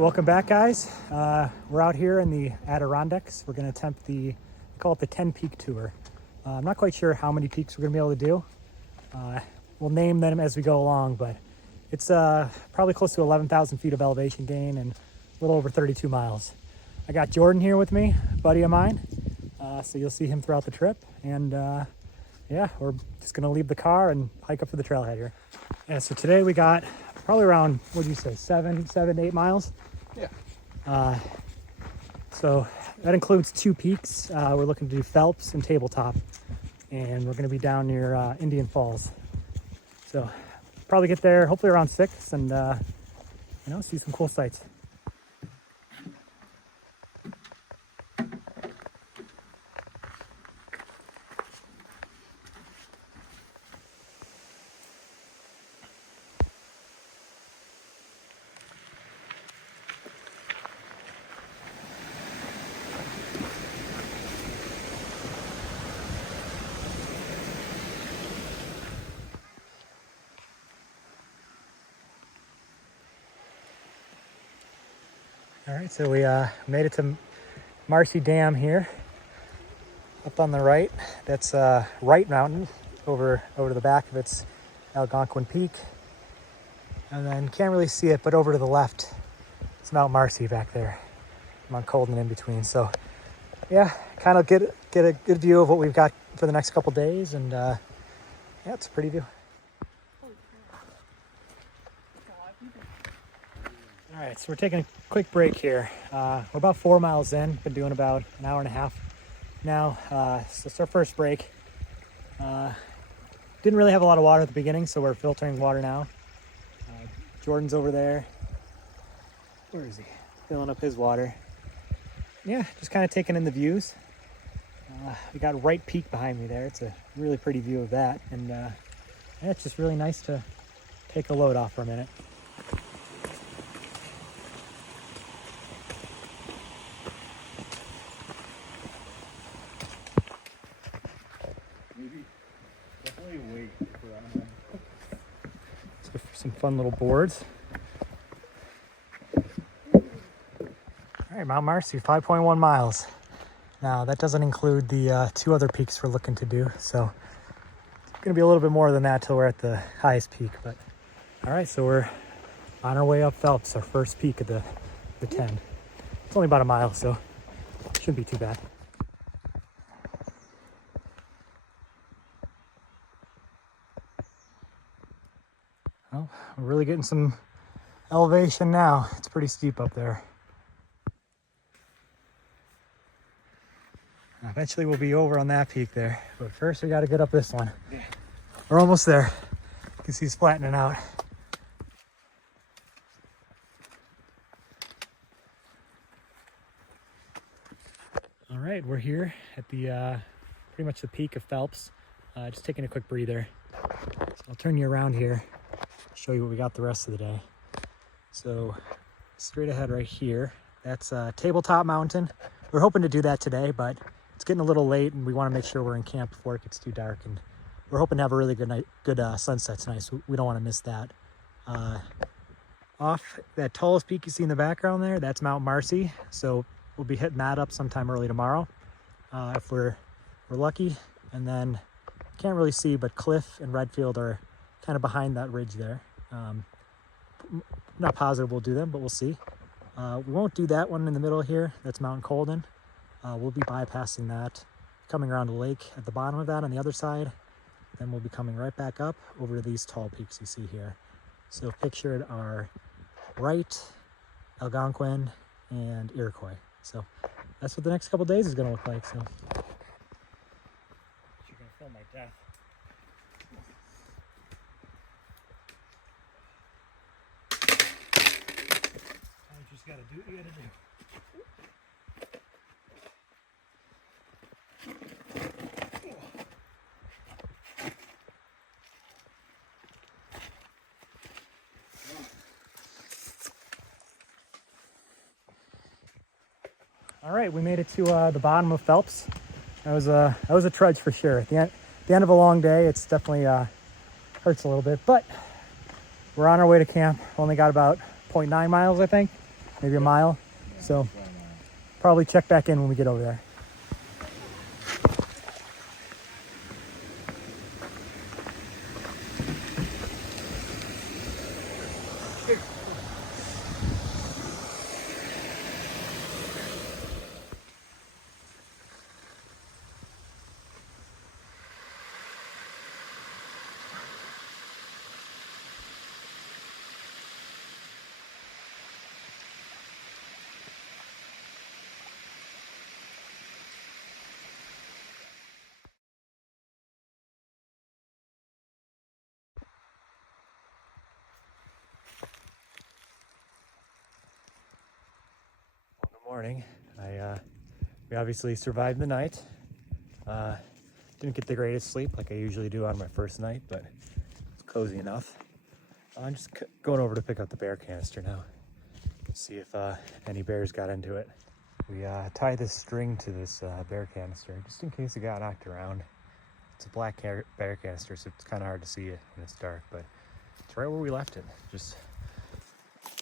welcome back, guys. We're out here in the Adirondacks. We're going to attempt call it the 10 peak tour. I'm not quite sure how many peaks we're going to be able to do. We'll name them as we go along, but it's probably close to 11,000 feet of elevation gain and a little over 32 miles. I got Jordan here with me, a buddy of mine. So you'll see him throughout the trip. And yeah, we're just going to leave the car and hike up to the trailhead here. Yeah, so today we got probably around, what did you say, 7 to 8 miles? Yeah. So that includes 2 peaks. We're looking to do Phelps and Tabletop. And we're going to be down near Indian Falls. So probably get there hopefully around 6 and see some cool sights. All right, so we made it to Marcy Dam here, up on the right. That's Wright Mountain. Over to the back of it's Algonquin Peak. And then can't really see it, but over to the left, it's Mount Marcy back there. Mount Colden in between. So yeah, kind of get a good view of what we've got for the next couple days. And yeah, it's a pretty view. All right, so we're taking a quick break here. We're about 4 miles in, been doing about an hour and a half now. So it's our first break. Didn't really have a lot of water at the beginning, so we're filtering water now. Jordan's over there. Where is he? Filling up his water. Yeah, just kind of taking in the views. We got Wright Peak behind me there. It's a really pretty view of that. And yeah, it's just really nice to take a load off for a minute. Some fun little boards. All right, Mount Marcy, 5.1 miles. Now that doesn't include the 2 other peaks we're looking to do, so it's gonna be a little bit more than that till we're at the highest peak. But all right, so we're on our way up Phelps, our first peak of the 10. It's only about a mile, so it shouldn't be too bad. Well, we're really getting some elevation now. It's pretty steep up there. Eventually we'll be over on that peak there, but first we got to get up this one. Yeah. We're almost there. You can see it's flattening out. All right, we're here at the pretty much the peak of Phelps. Just taking a quick breather. So I'll turn you around here. Show you what we got the rest of the day. So straight ahead right here, that's Tabletop Mountain. We're hoping to do that today, but it's getting a little late and we want to make sure we're in camp before it gets too dark. And we're hoping to have a really good sunset tonight, so we don't want to miss that. Off that tallest peak you see in the background there, that's Mount Marcy. So we'll be hitting that up sometime early tomorrow if we're lucky. And then can't really see, but Cliff and Redfield are kind of behind that ridge there. Not positive we'll do them, but we'll see. We won't do that one in the middle here. That's Mount Colden. We'll be bypassing that, coming around the lake at the bottom of that on the other side. Then we'll be coming right back up over these tall peaks you see here. So pictured are Wright, Algonquin, and Iroquois. So that's what the next couple days is going to look like. So you're going to film my death. You just got to do what you got to do. All right, we made it to the bottom of Phelps. That was a trudge for sure. At the end of a long day, it's definitely hurts a little bit, but we're on our way to camp. Only got about 0.9 miles, I think. maybe a mile. So probably check back in when we get over there. Morning. We obviously survived the night. Didn't get the greatest sleep like I usually do on my first night, but it's cozy enough. I'm just going over to pick up the bear canister now. See if any bears got into it. We tie this string to this bear canister just in case it got knocked around. It's a black bear canister, so it's kind of hard to see it when it's dark, but it's right where we left it. Just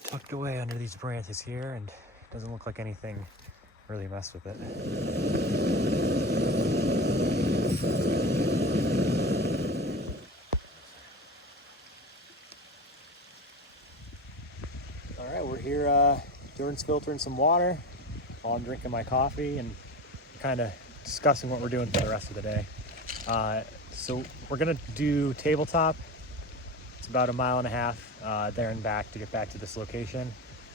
tucked away under these branches here, and doesn't look like anything really messed with it. All right, we're here, Jordan's filtering some water while I'm drinking my coffee and kind of discussing what we're doing for the rest of the day. So we're gonna do tabletop. It's about 1.5 miles there and back to get back to this location.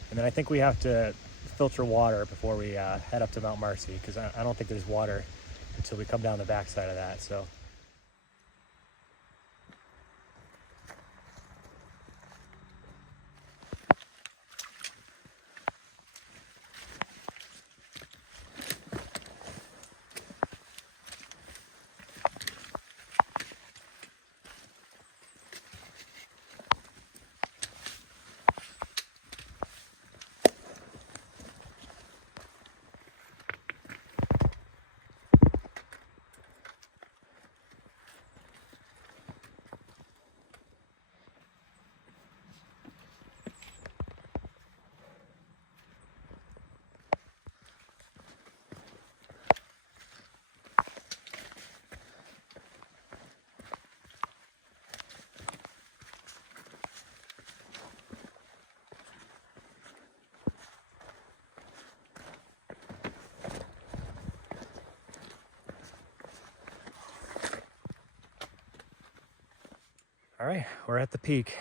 And then I think we have to filter water before we head up to Mount Marcy, because I don't think there's water until we come down the backside of that. So all right, we're at the peak.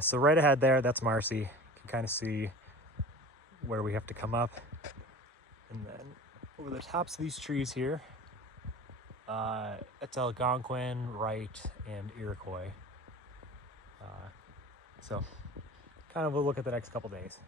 So right ahead there, that's Marcy. You can kind of see where we have to come up. And then over the tops of these trees here, that's Algonquin, Wright, and Iroquois. So kind of a look at the next couple days.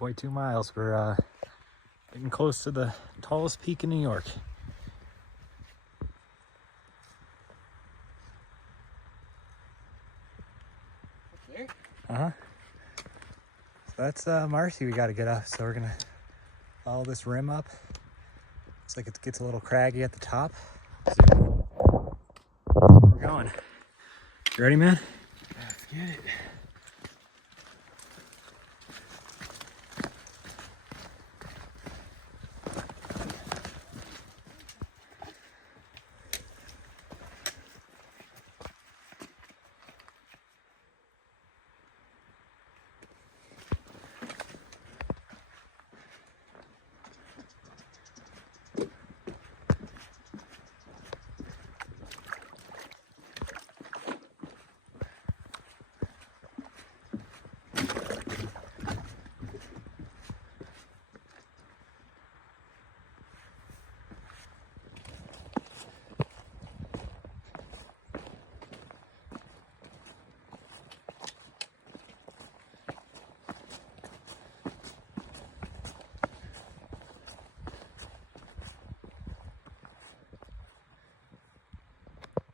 .2 miles. We're getting close to the tallest peak in New York. Up there? Uh-huh. So that's Marcy we got to get up. So we're gonna follow this rim up. Looks like it gets a little craggy at the top. So that's where we're going. You ready, man? Let's get it.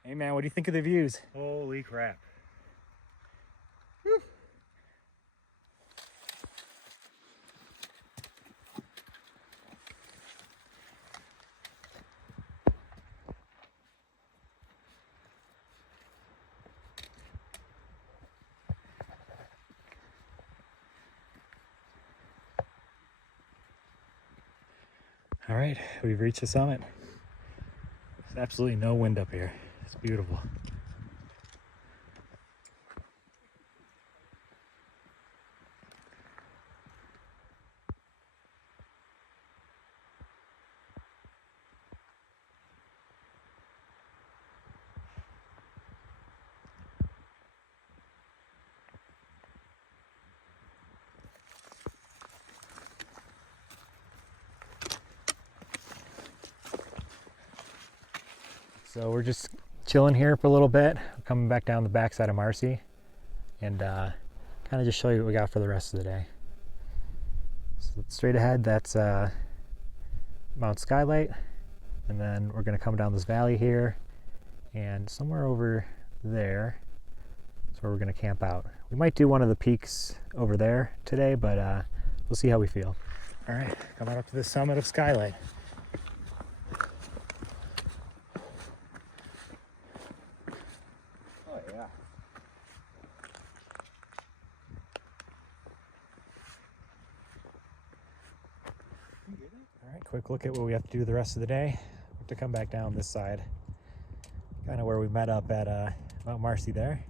Hey man, what do you think of the views? Holy crap. All right, we've reached the summit. There's absolutely no wind up here. It's beautiful. So we're just chilling here for a little bit. We're coming back down the backside of Marcy and kind of just show you what we got for the rest of the day. So straight ahead, that's Mount Skylight, and then we're going to come down this valley here, and somewhere over there is where we're going to camp out. We might do one of the peaks over there today, but we'll see how we feel. All right, coming up to the summit of Skylight. Oh yeah. All right, quick look at what we have to do the rest of the day. We have to come back down this side, kind of where we met up at Mount Marcy there.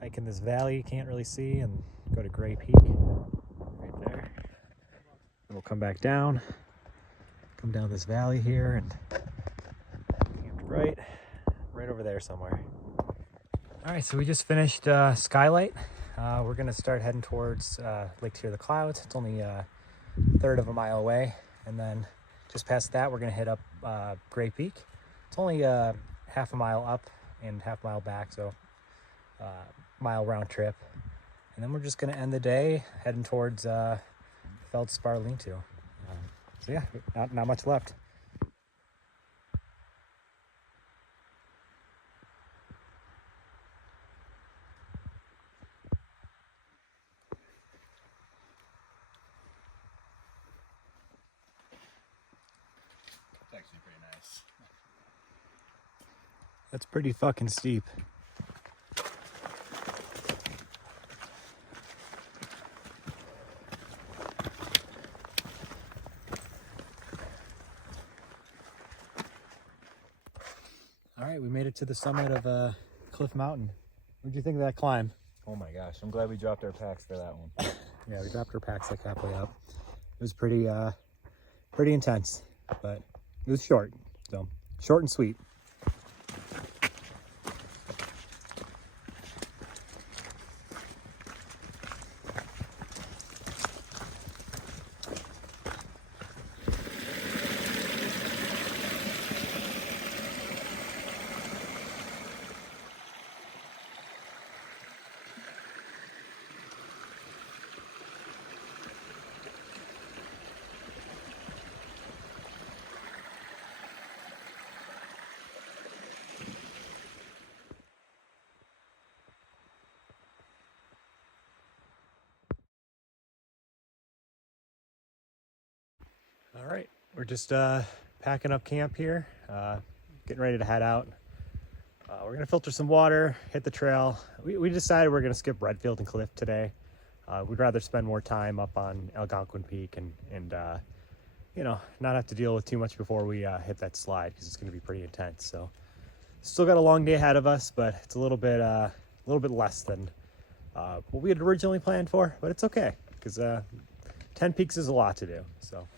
Hike in this valley you can't really see and go to Gray Peak right there. And we'll come back down, come down this valley here and camped right over there somewhere. All right, so we just finished Skylight. We're gonna start heading towards Lake Tier the Clouds. It's only a third of a mile away. And then just past that, we're gonna hit up Gray Peak. It's only half a mile up and half a mile back, so mile round trip. And then we're just gonna end the day heading towards Phelps Lean-to. So yeah, not much left. It's actually pretty nice. That's pretty fucking steep. All right, we made it to the summit of Cliff Mountain. What'd you think of that climb? Oh my gosh, I'm glad we dropped our packs for that one. Yeah, we dropped our packs like halfway up. It was pretty intense, but it was short. So short and sweet. All right, we're just packing up camp here, getting ready to head out. We're gonna filter some water, hit the trail. We decided we're gonna skip Redfield and Cliff today. We'd rather spend more time up on Algonquin Peak and you know, not have to deal with too much before we hit that slide, because it's gonna be pretty intense. So still got a long day ahead of us, but it's a little bit less than what we had originally planned for, but it's okay, because 10 peaks is a lot to do. So.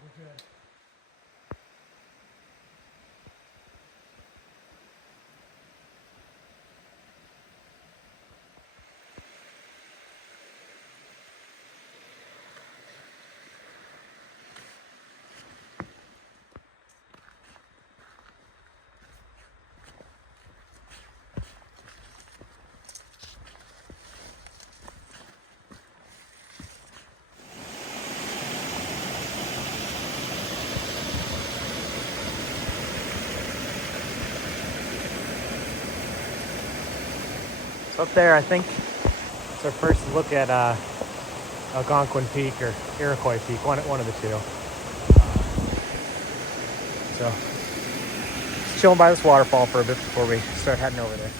We're good. Up there, I think it's our first look at Algonquin Peak or Iroquois Peak, one of the two. So, just chilling by this waterfall for a bit before we start heading over there.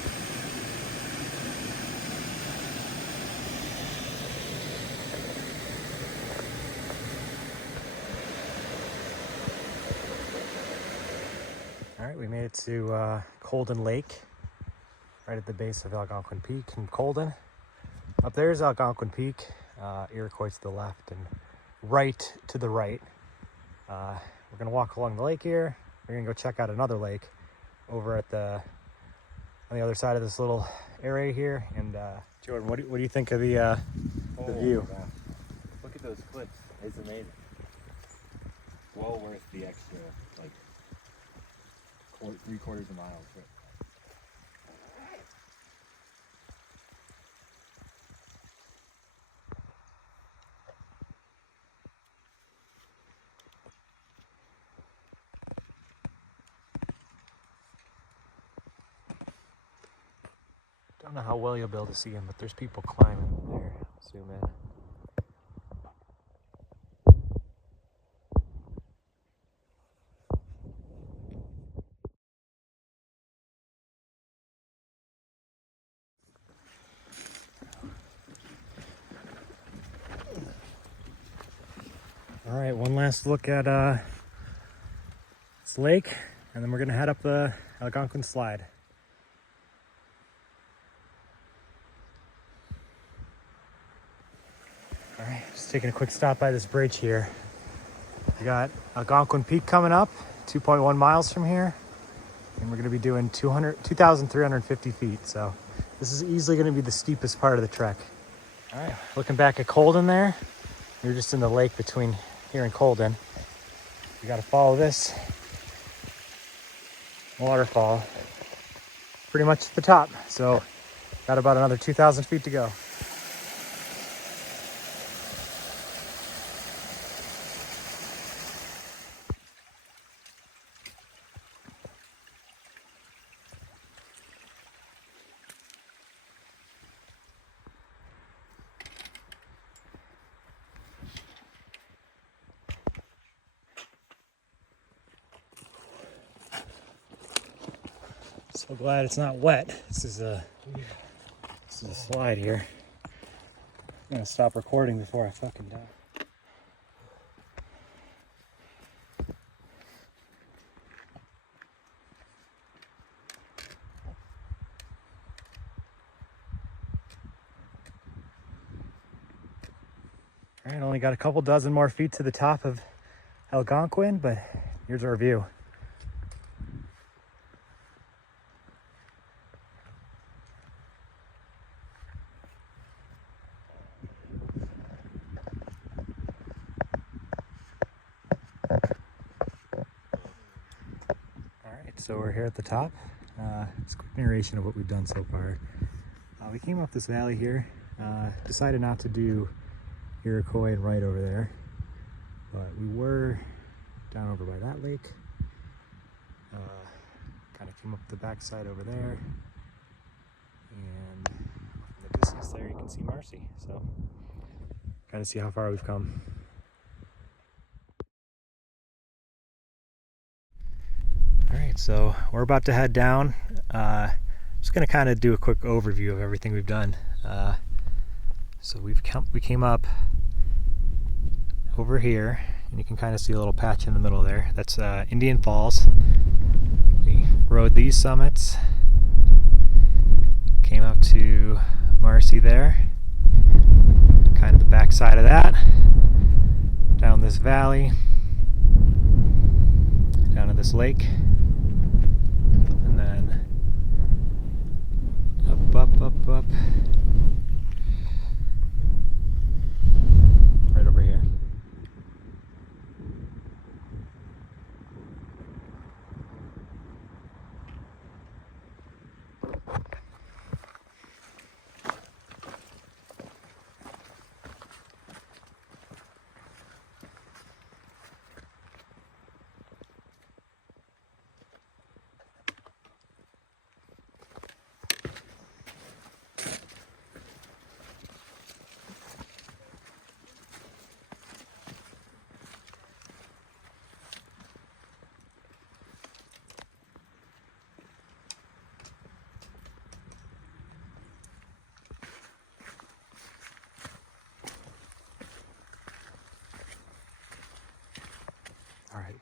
All right, we made it to Colden Lake, right at the base of Algonquin Peak in Colden. Up there's Algonquin Peak, Iroquois to the left and right to the right. We're gonna walk along the lake here. We're gonna go check out another lake over at on the other side of this little area here. And Jordan, what do you think of the view? My gosh. Look at those cliffs. It's amazing. Well worth the extra, like, 3/4 of a mile trip. Don't know how well you'll be able to see them, but there's people climbing there. Zoom in. All right, one last look at this lake, and then we're gonna head up the Algonquin slide. All right, just taking a quick stop by this bridge here. We got Algonquin Peak coming up, 2.1 miles from here, and we're gonna be doing 2,350 feet. So this is easily gonna be the steepest part of the trek. All right, looking back at Colden there, we're just in the lake between here and Colden. We gotta follow this waterfall pretty much to the top. So got about another 2,000 feet to go. So glad it's not wet. This is a slide here. I'm gonna stop recording before I fucking die. All right, only got a couple dozen more feet to the top of Algonquin, but here's our view. So we're here at the top. It's a quick narration of what we've done so far. We came up this valley here, decided not to do Iroquois and right over there, but we were down over by that lake. Kind of came up the backside over there, and in the distance there you can see Marcy. So kind of see how far we've come. All right, so we're about to head down. Just gonna kind of do a quick overview of everything we've done. So we came up over here, and you can kind of see a little patch in the middle there. That's Indian Falls. We rode these summits, came up to Marcy there, kind of the back side of that, down this valley, down to this lake. Up, right over here.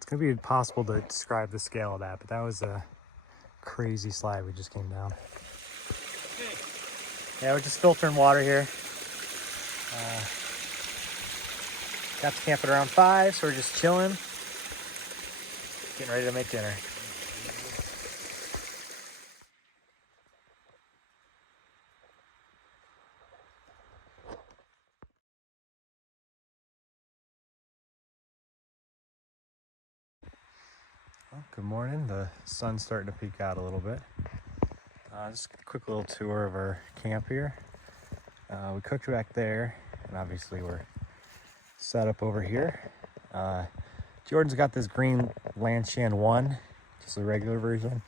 gonna be impossible to describe the scale of that, but that was a crazy slide we just came down. Yeah, we're just filtering water here. Got to camp at around 5, so we're just chilling, getting ready to make dinner. Well, good morning. The sun's starting to peek out a little bit. Just a quick little tour of our camp here. We cooked back there, and obviously we're set up over here. Jordan's got this green Lanshan 1, just a regular version.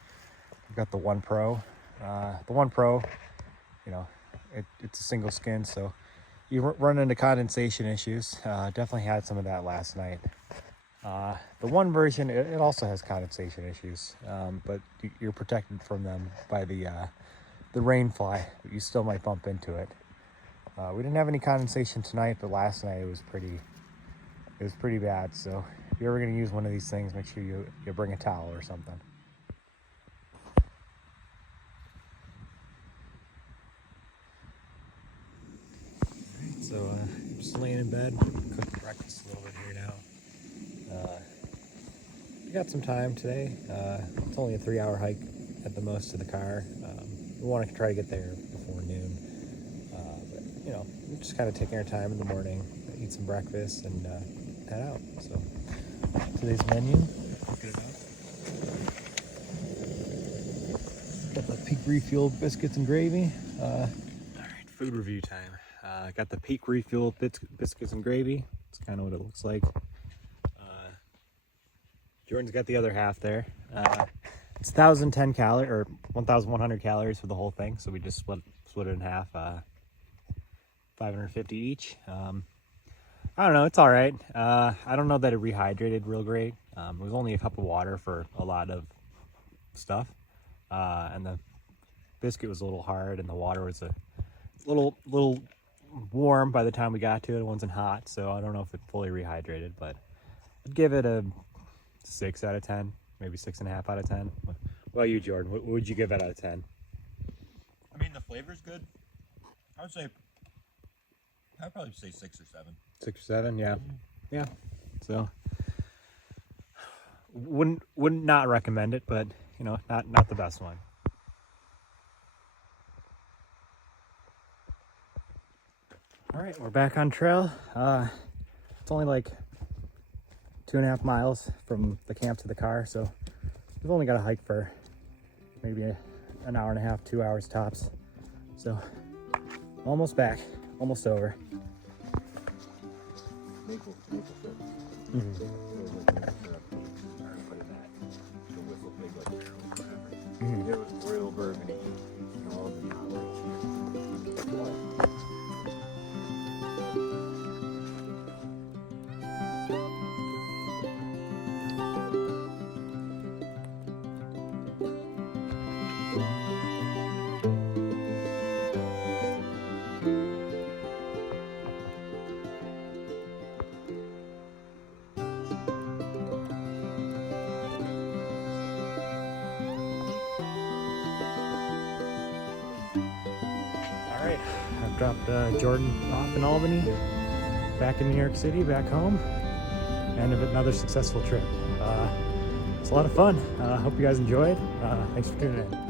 We've got the 1 Pro. The 1 Pro, you know, it's a single skin, so you run into condensation issues. Definitely had some of that last night. The 1 version, it also has condensation issues, but you're protected from them by the rain fly, but you still might bump into it. We didn't have any condensation tonight, but last night it was pretty bad. So if you're ever going to use one of these things, make sure you bring a towel or something. Alright, so just laying in bed, cooking breakfast a little bit here now. We got some time today. It's only a 3-hour hike at the most to the car. We want to try to get there before noon. But, you know, we're just kind of taking our time in the morning, eat some breakfast, and head out. So, today's menu, look it up. Got the Peak Refuel biscuits and gravy. All right, food review time. Got the Peak Refuel biscuits and gravy. That's kind of what it looks like. Jordan's got the other half there. It's 1,010 calories or 1,100 calories for the whole thing. So we just split it in half, 550 each. I don't know, it's all right. I don't know that it rehydrated real great. It was only a cup of water for a lot of stuff. And the biscuit was a little hard and the water was a little warm by the time we got to it. It wasn't hot, so I don't know if it fully rehydrated, but I'd give it a 6 out of 10, maybe 6.5 out of 10. What about you, Jordan? What would you give it out of 10? I mean, the flavor's good. I'd probably say 6 or 7. 6 or 7, yeah. Yeah. So wouldn't not recommend it, but you know, not the best one. All right, we're back on trail. It's only like 2.5 miles from the camp to the car, so we've only got to hike for maybe an hour and a half, 2 hours tops. So almost back, almost over. Maple syrup. Mm-hmm. Mm-hmm. It was royal burgundy. All the Alright, I've dropped Jordan off in Albany, back in New York City, back home, and another successful trip. It's a lot of fun. Hope you guys enjoyed. Thanks for tuning in.